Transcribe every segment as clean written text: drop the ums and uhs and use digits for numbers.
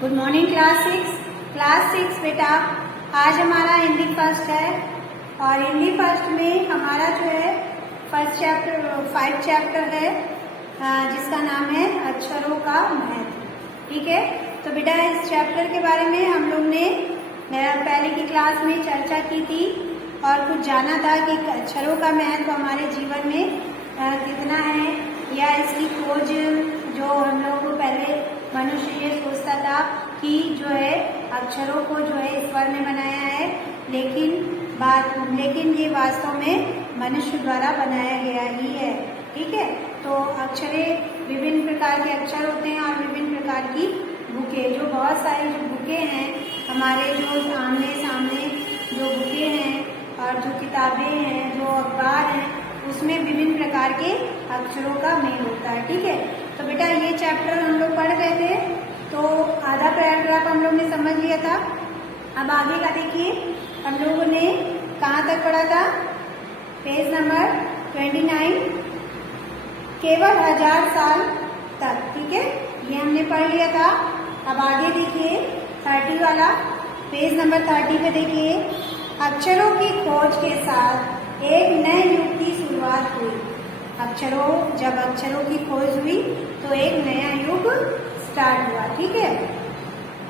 Good morning class six बेटा। आज हमारा हिंदी फर्स्ट है और हिंदी फर्स्ट में हमारा जो है फर्स्ट चैप्टर 5 चैप्टर है जिसका नाम है अक्षरों का महत्व। ठीक है, तो बेटा इस चैप्टर के बारे में हम लोग ने पहले की क्लास में चर्चा की थी और कुछ जाना था कि अक्षरों का महत्व हमारे जीवन में कितना है, या इसकी खोज जो हम लोग को पहले मनुष्य ये सोचता था कि जो है अक्षरों को जो है ईश्वर ने बनाया है, लेकिन ये वास्तव में मनुष्य द्वारा बनाया गया ही है। ठीक है, तो अक्षरें विभिन्न प्रकार के अक्षर होते हैं और विभिन्न प्रकार की बुकें, जो बहुत सारी जो बुकें हैं हमारे जो आमने सामने जो बुकें हैं और जो किताबें हैं, जो अखबार हैं, उसमें विभिन्न प्रकार के अक्षरों का मेल होता है। ठीक है, तो बेटा ये चैप्टर हम लोग पढ़ रहे थे, तो आधा पैराग्राफ हम लोग ने समझ लिया था। अब आगे का देखिए, हम लोगों ने कहाँ तक पढ़ा था, पेज नंबर 29, केवल 1000 साल तक। ठीक है, ये हमने पढ़ लिया था। अब आगे देखिए 30 वाला, पेज नंबर 30 पे देखिए, अक्षरों की खोज के साथ एक नए युग की शुरुआत हुई। जब अक्षरों की खोज हुई तो एक नया युग स्टार्ट हुआ। ठीक है,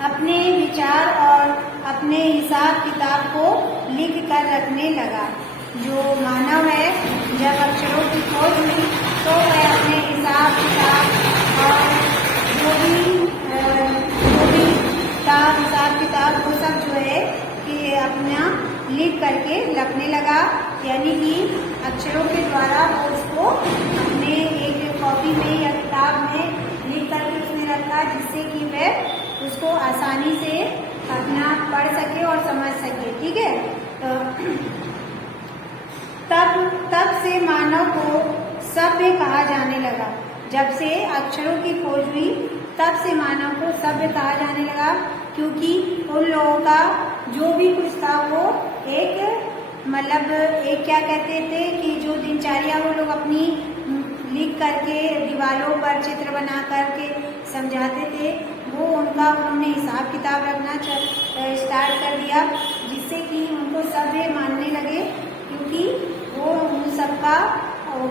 अपने विचार और अपने हिसाब किताब को लिख कर रखने लगा। जो मानव है, जब अक्षरों की खोज हुई तो वह अपने हिसाब किताब और जो भी हिसाब किताब वो सब जो है कि अपना लिख करके रखने लगा, यानी कि अक्षरों के द्वारा वो उसको अपने एक कॉपी में या किताब में लिख करके उसने रखा, जिससे कि वह उसको आसानी से अपना पढ़ सके और समझ सके। ठीक है, तब से मानव को सभ्य कहा जाने लगा। जब से अक्षरों की खोज हुई तब से मानव को सभ्य कहा जाने लगा, क्योंकि उन लोगों का जो भी कुछ था वो एक क्या कहते थे कि जो दिनचर्या वो लोग अपनी लिख करके दीवारों पर चित्र बना करके समझाते थे, वो उन्होंने हिसाब किताब रखना स्टार्ट कर दिया, जिससे कि उनको सभ्य मानने लगे, क्योंकि वो उन सबका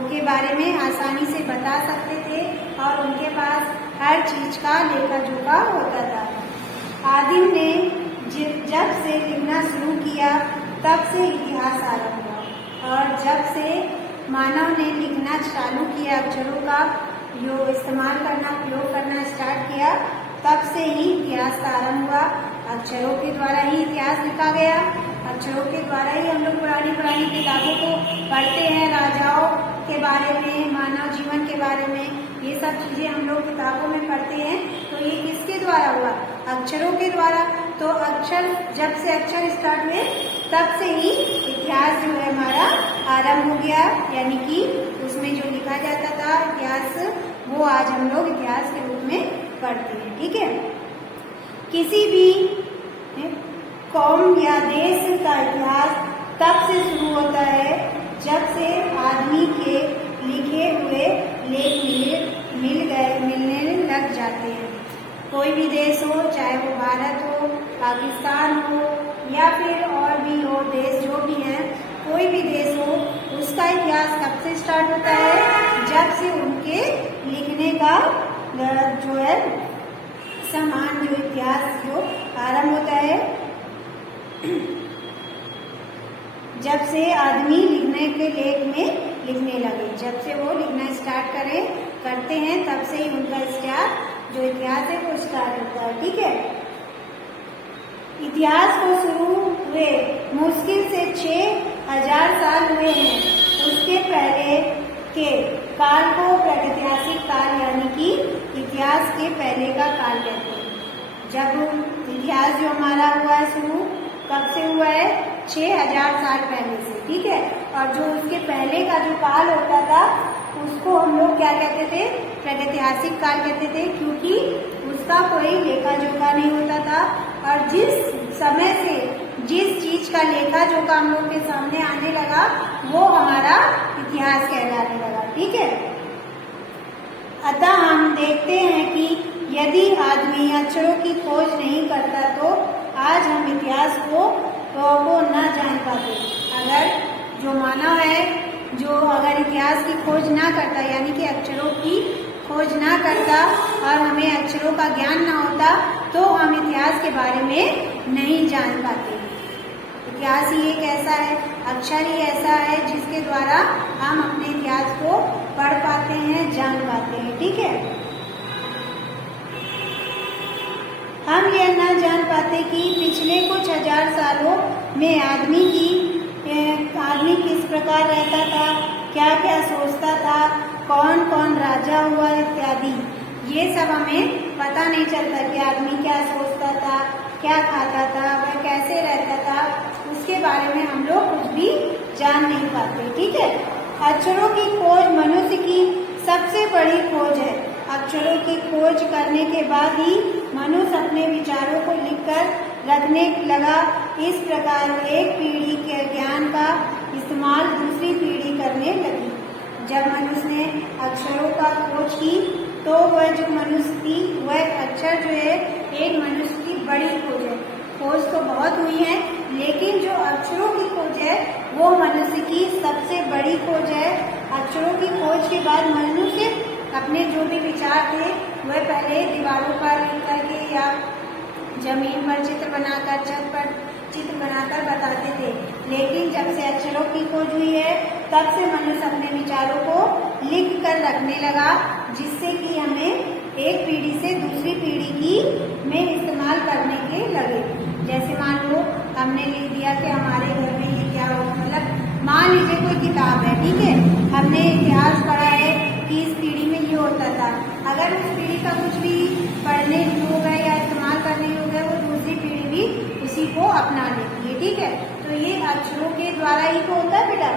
के बारे में आसानी से बता सकते थे और उनके पास हर चीज का लेखा जोखा होता था। आदिम ने जब से लिखना शुरू किया तब से इतिहास आरंभ हुआ, और जब से मानव ने लिखना चालू किया, अक्षरों का जो इस्तेमाल करना प्रयोग करना स्टार्ट किया, तब से ही इतिहास का आरंभ हुआ। अक्षरों के द्वारा ही इतिहास लिखा गया, अक्षरों के द्वारा ही हम लोग पुरानी किताबों को पढ़ते हैं, राजाओं के बारे में, मानव जीवन के बारे में, ये सब चीजें हम लोग किताबों में पढ़ते हैं। तो ये किसके द्वारा हुआ, अक्षरों के द्वारा। तो अक्षर, जब से अक्षर स्टार्ट हुए तब से ही इतिहास जो है हमारा आरंभ हो गया, यानी कि उसमें जो लिखा जाता था इतिहास, वो आज हम लोग इतिहास के रूप में पढ़ते हैं। ठीक है, किसी भी कौम या देश का इतिहास तब से शुरू होता है जब से आदमी के लिखे हुए लेख मिलने लग जाते हैं। कोई भी देश हो, चाहे वो भारत हो, पाकिस्तान हो या फिर और भी हो देश, जो भी है, कोई भी देश हो, उसका इतिहास कब से स्टार्ट होता है, जब से उनके लिखने का जो है समान जो इतिहास जो आरंभ होता है, जब से आदमी लिखने के लेख में लिखने लगे, जब से वो लिखना स्टार्ट करते हैं तब से ही उनका जो इतिहास है वो स्टार्ट होता है। ठीक है, इतिहास को शुरू हुए मुश्किल से 6000 साल हुए हैं। उसके पहले के काल को प्रागैतिहासिक काल, यानी कि इतिहास के पहले का काल कहते हैं। जब इतिहास जो हमारा हुआ है शुरू कब से हुआ है, 6000 साल पहले से। ठीक है, और जो उसके पहले का जो काल होता था उसको हम लोग क्या कहते थे, प्रागैतिहासिक काल कहते थे, क्योंकि उसका कोई लेखा जोखा नहीं होता था, और जिस समय से जिस चीज का लेखा जोखा हम लोग के सामने आने लगा वो हमारा इतिहास कहलाने लगा। ठीक है, अतः हम देखते हैं कि यदि आदमी अक्षरों की खोज नहीं करता तो आज हम इतिहास को न जान पाते। अगर जो मानव है, जो अगर इतिहास की खोज ना करता, यानी कि अक्षरों की खोज ना करता और हमें अक्षरों का ज्ञान ना होता, तो हम इतिहास के बारे में नहीं जान पाते। इतिहास ही एक ऐसा है, अक्षर ही ऐसा है जिसके द्वारा हम अपने इतिहास को पढ़ पाते हैं, जान पाते हैं। ठीक है, हम यह ना जान पाते कि पिछले कुछ हजार सालों में आदमी किस प्रकार रहता था, क्या क्या सोचता था, कौन कौन राजा हुआ इत्यादि। ये सब हमें पता नहीं चलता कि आदमी क्या सोचता था, क्या खाता था, वह कैसे रहता था, उसके बारे में हम लोग कुछ भी जान नहीं पाते। ठीक है, अक्षरों की खोज मनुष्य की सबसे बड़ी खोज है। अक्षरों की खोज करने के बाद ही मनुष्य अपने विचारों को लिखकर रखने लगा। इस प्रकार एक पीढ़ी के ज्ञान का इस्तेमाल दूसरी पीढ़ी करने लगी। जब मनुष्य ने अक्षरों का खोज की तो वह जो मनुष्य थी, वह अक्षर जो है एक मनुष्य की बड़ी खोज है। खोज तो बहुत हुई है, लेकिन जो अक्षरों की खोज है वो मनुष्य की सबसे बड़ी खोज है। अक्षरों की खोज के बाद मनुष्य अपने जो भी विचार थे वह पहले दीवारों पर लिख करके या जमीन पर चित्र बनाकर, छत पर चित्र बनाकर बताते थे। लेकिन जब से अक्षरों की खोज हुई है तब से मनुष्य अपने विचारों को लिख कर रखने लगा, जिससे कि हमें एक पीढ़ी से दूसरी पीढ़ी की में इस्तेमाल करने के लगे। जैसे मान लो हमने लिख दिया कि हमारे घर में ये क्या हो, मतलब मान लीजिए कोई किताब है, ठीक है, हमने इतिहास पढ़ा है कि इस पीढ़ी में ये होता था। अगर उस पीढ़ी का कुछ भी पढ़ने योग है या इस्तेमाल करने योग है, वो दूसरी पीढ़ी भी उसी को अपना लेती है। ठीक है, तो ये अक्षरों के द्वारा ही तो होता है बेटा।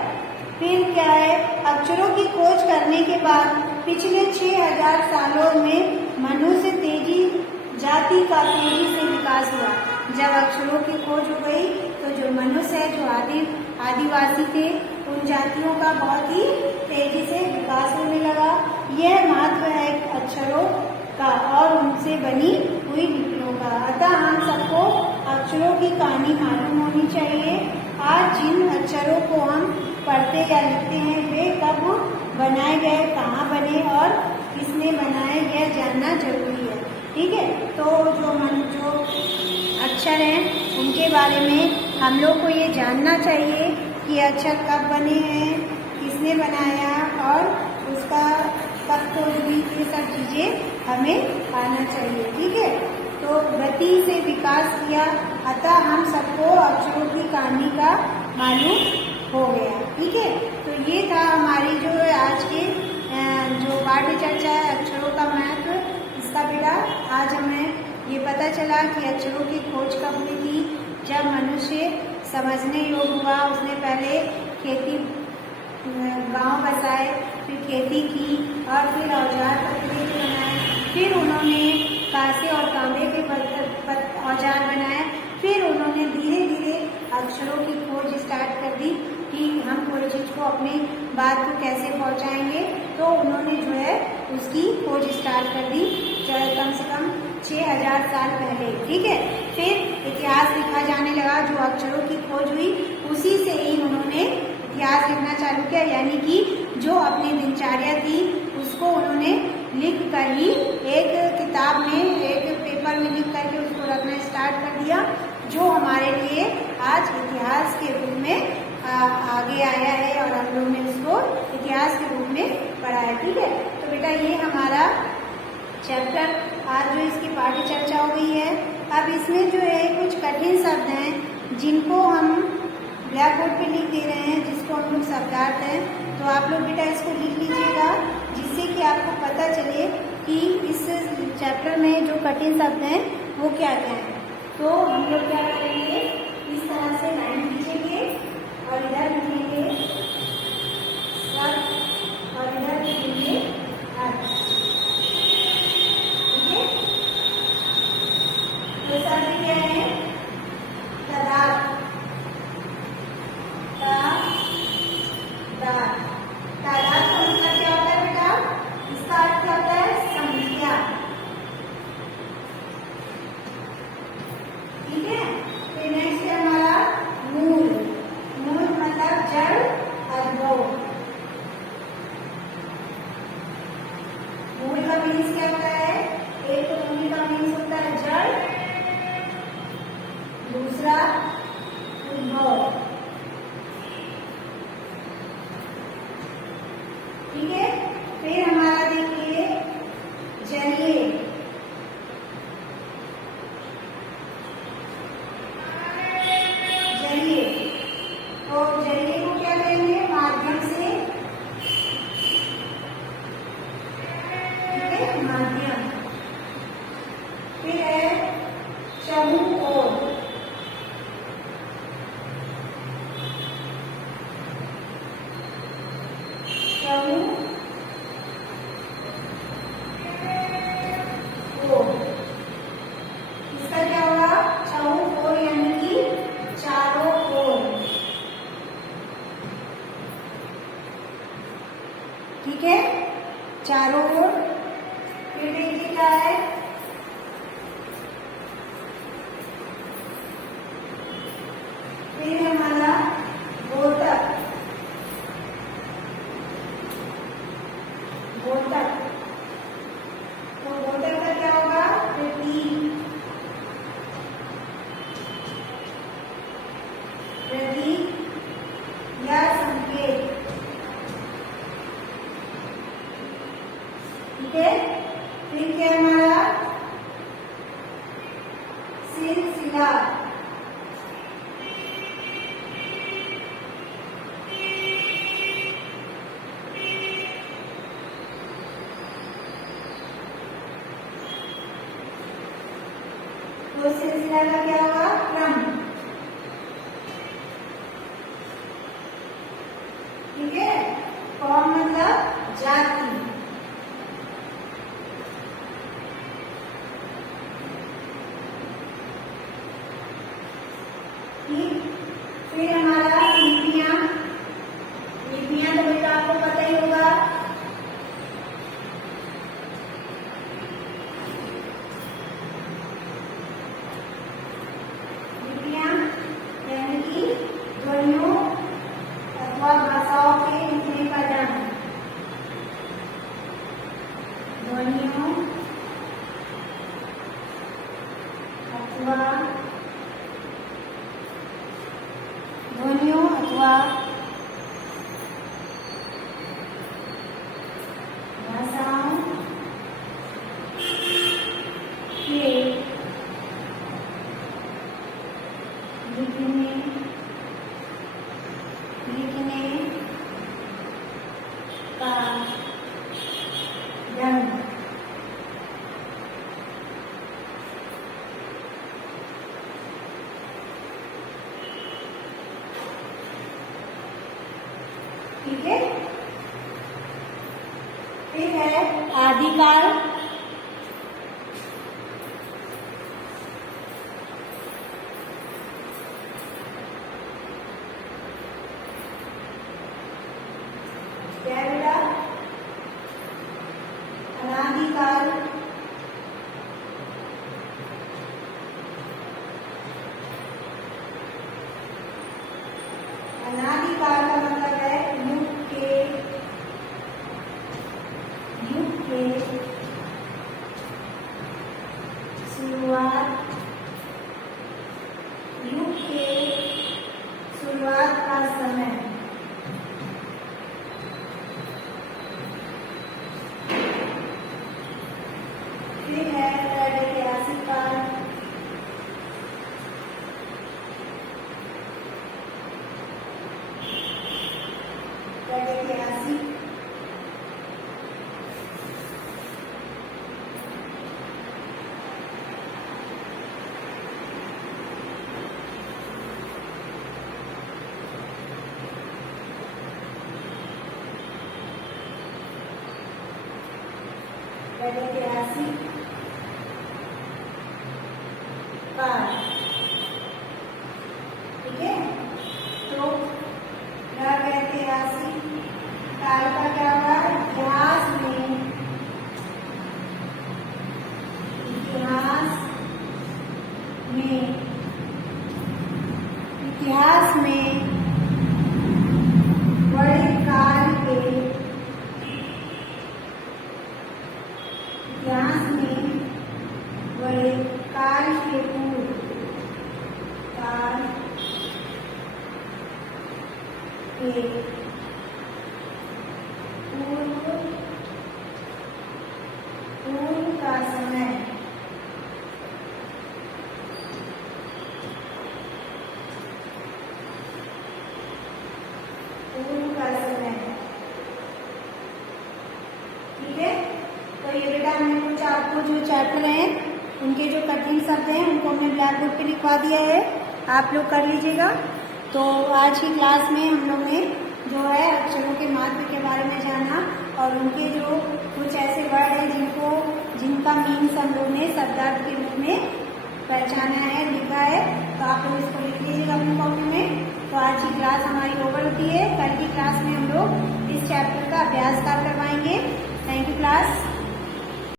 फिर क्या है, अक्षरों की खोज करने के बाद पिछले 6000 सालों में मनुष्य जाति का तेजी से विकास हुआ। जब अक्षरों की खोज हो गई तो जो मनुष्य है, जो आदिवासी थे, उन जातियों का बहुत ही तेजी से विकास होने लगा। यह महत्व है अक्षरों का और उनसे बनी हुई लिपियों का। अतः हम सबको अक्षरों की कहानी मालूम होनी चाहिए। आज जिन अक्षरों को हम पढ़ते या लिखते हैं वे कब बनाए गए, कहाँ बने और किसने बनाए, यह जानना जरूरी है। ठीक है, तो जो अक्षर हैं उनके बारे में हम लोग को ये जानना चाहिए कि अक्षर कब बने हैं, किसने बनाया और उसका कब खोज हुई, ये सब चीज़ें हमें आना चाहिए। ठीक है, तो गति से विकास किया, अतः हम सबको अक्षरों की कहानी का मालूम हो गया। ठीक है, तो ये था हमारी जो आज के जो पाठ्य चर्चा है अक्षरों का महत्व, इसका बेटा आज हमें ये पता चला कि अक्षरों की खोज कब हुई थी। जब मनुष्य समझने योग्य हुआ, उसने पहले खेती गांव बसाए, फिर खेती की और फिर औजार पत्थर के बनाए, फिर उन्होंने कांसे और तांबे के औजार बनाए, फिर उन्होंने धीरे धीरे अक्षरों की खोज स्टार्ट कर दी कि हम कोई चीज़ को अपनी बात को कैसे पहुंचाएंगे। तो उन्होंने जो है उसकी खोज स्टार्ट कर दी कम से कम 6000 साल पहले। ठीक है, फिर इतिहास लिखा जाने लगा। जो अक्षरों की खोज हुई उसी से ही उन्होंने इतिहास लिखना चालू किया, यानी कि जो अपनी दिनचर्या थी उसको उन्होंने लिख कर ही एक किताब में, एक पेपर में लिख करके उसको रखना स्टार्ट कर दिया, जो हमारे लिए आज इतिहास के रूप में आगे आया है और हम लोग ने उसको इतिहास के रूप में पढ़ा है। ठीक है, तो बेटा ये हमारा चैप्टर आज जो इसकी पाठ्य चर्चा हो गई है। अब इसमें जो है कुछ कठिन शब्द हैं जिनको हम ब्लैक बोर्ड पे लिख दे रहे हैं, जिसको हम लोग शब्दार्थ हैं। तो आप लोग बेटा इसको लिख लीजिएगा, जिससे कि आपको पता चले कि इस चैप्टर में जो कठिन शब्द हैं वो क्या क्या है। तो हम लोग क्या करेंगे, इस तरह से लाइन खींचेंगे और इधर लिखेंगे शब्द और इधर लिखेंगे अर्थ। ठीक है, तो शब्द क्या है, पदार्थ, तादाद का मतलब क्या होता है बेटा, इसका अर्थ क्या होता है, संख्या। ठीक है। फिर नेक्स्ट है हमारा मूल। मूल मतलब जड़, उद्भव। मूल का मीन्स क्या होता है? एक तो मूल का मीन्स होता है जड़, दूसरा उद्भव। ठीक है। फिर हमारा देखिए जरिए। जरिए, तो जरिए को क्या कहेंगे? माध्यम से। ठीक है, माध्यम। फिर है चहुओर। इसका क्या होगा? चहुओर यानी कि चारों ओर। ठीक है, चारों ओर। फिर देखिए क्या है? फिर हमारा गोतक। गोतक, तो गोतक का क्या होगा? प्रतीक। प्रतीक या संकेत। ठीक है। फिर क्या हमारा? सिलसिला। तो सिलसिला का क्या होगा? क्रम। ठीक है। कौम मतलब जाति। ठीक। फिर हमारा लिपियां। लिपियां तो बेटा आपको पता ही होगा। लिपियां यानी कि ध्वनियों अथवा भाषाओं के लिखने का ढंग। ध्वनियों अथवा भाषाओं के लिखने का ढंग। ठीक है। फिर है आदिकाल। क्या है बेटा? अनादिकाल। अनादिकाल का मतलब है युग के शुरुआत। युग के शुरुआत का समय। फिर है ऐतिहासिक काल। ऐतिहासिक। ऐतिहासिक काल। ठीक है। तो ऐतिहासिक काल का क्या होगा? इतिहास में काल के पूर्व, काल के पूर्व का समय, पूर्व का समय। ठीक है, तो ये बेटा हमने कुछ आपको जो चैप्टर हैं उनके जो कठिन शब्द हैं उनको हमने ब्लैक बोर्ड पे लिखवा दिया है, आप लोग कर लीजिएगा। तो आज की क्लास में हम लोग ने जो है अक्षरों के महत्व के बारे में जाना और उनके जो कुछ ऐसे वर्ड हैं जिनका मीन्स हम लोग ने शब्दार्थ के रूप में पहचाना है, लिखा है। तो आप लोग इसको लिख लीजिएगा अपनी कॉपी में। तो आज की क्लास हमारी ओवर होती है। कल की क्लास में हम लोग इस चैप्टर का अभ्यास करवाएंगे। Thank you class.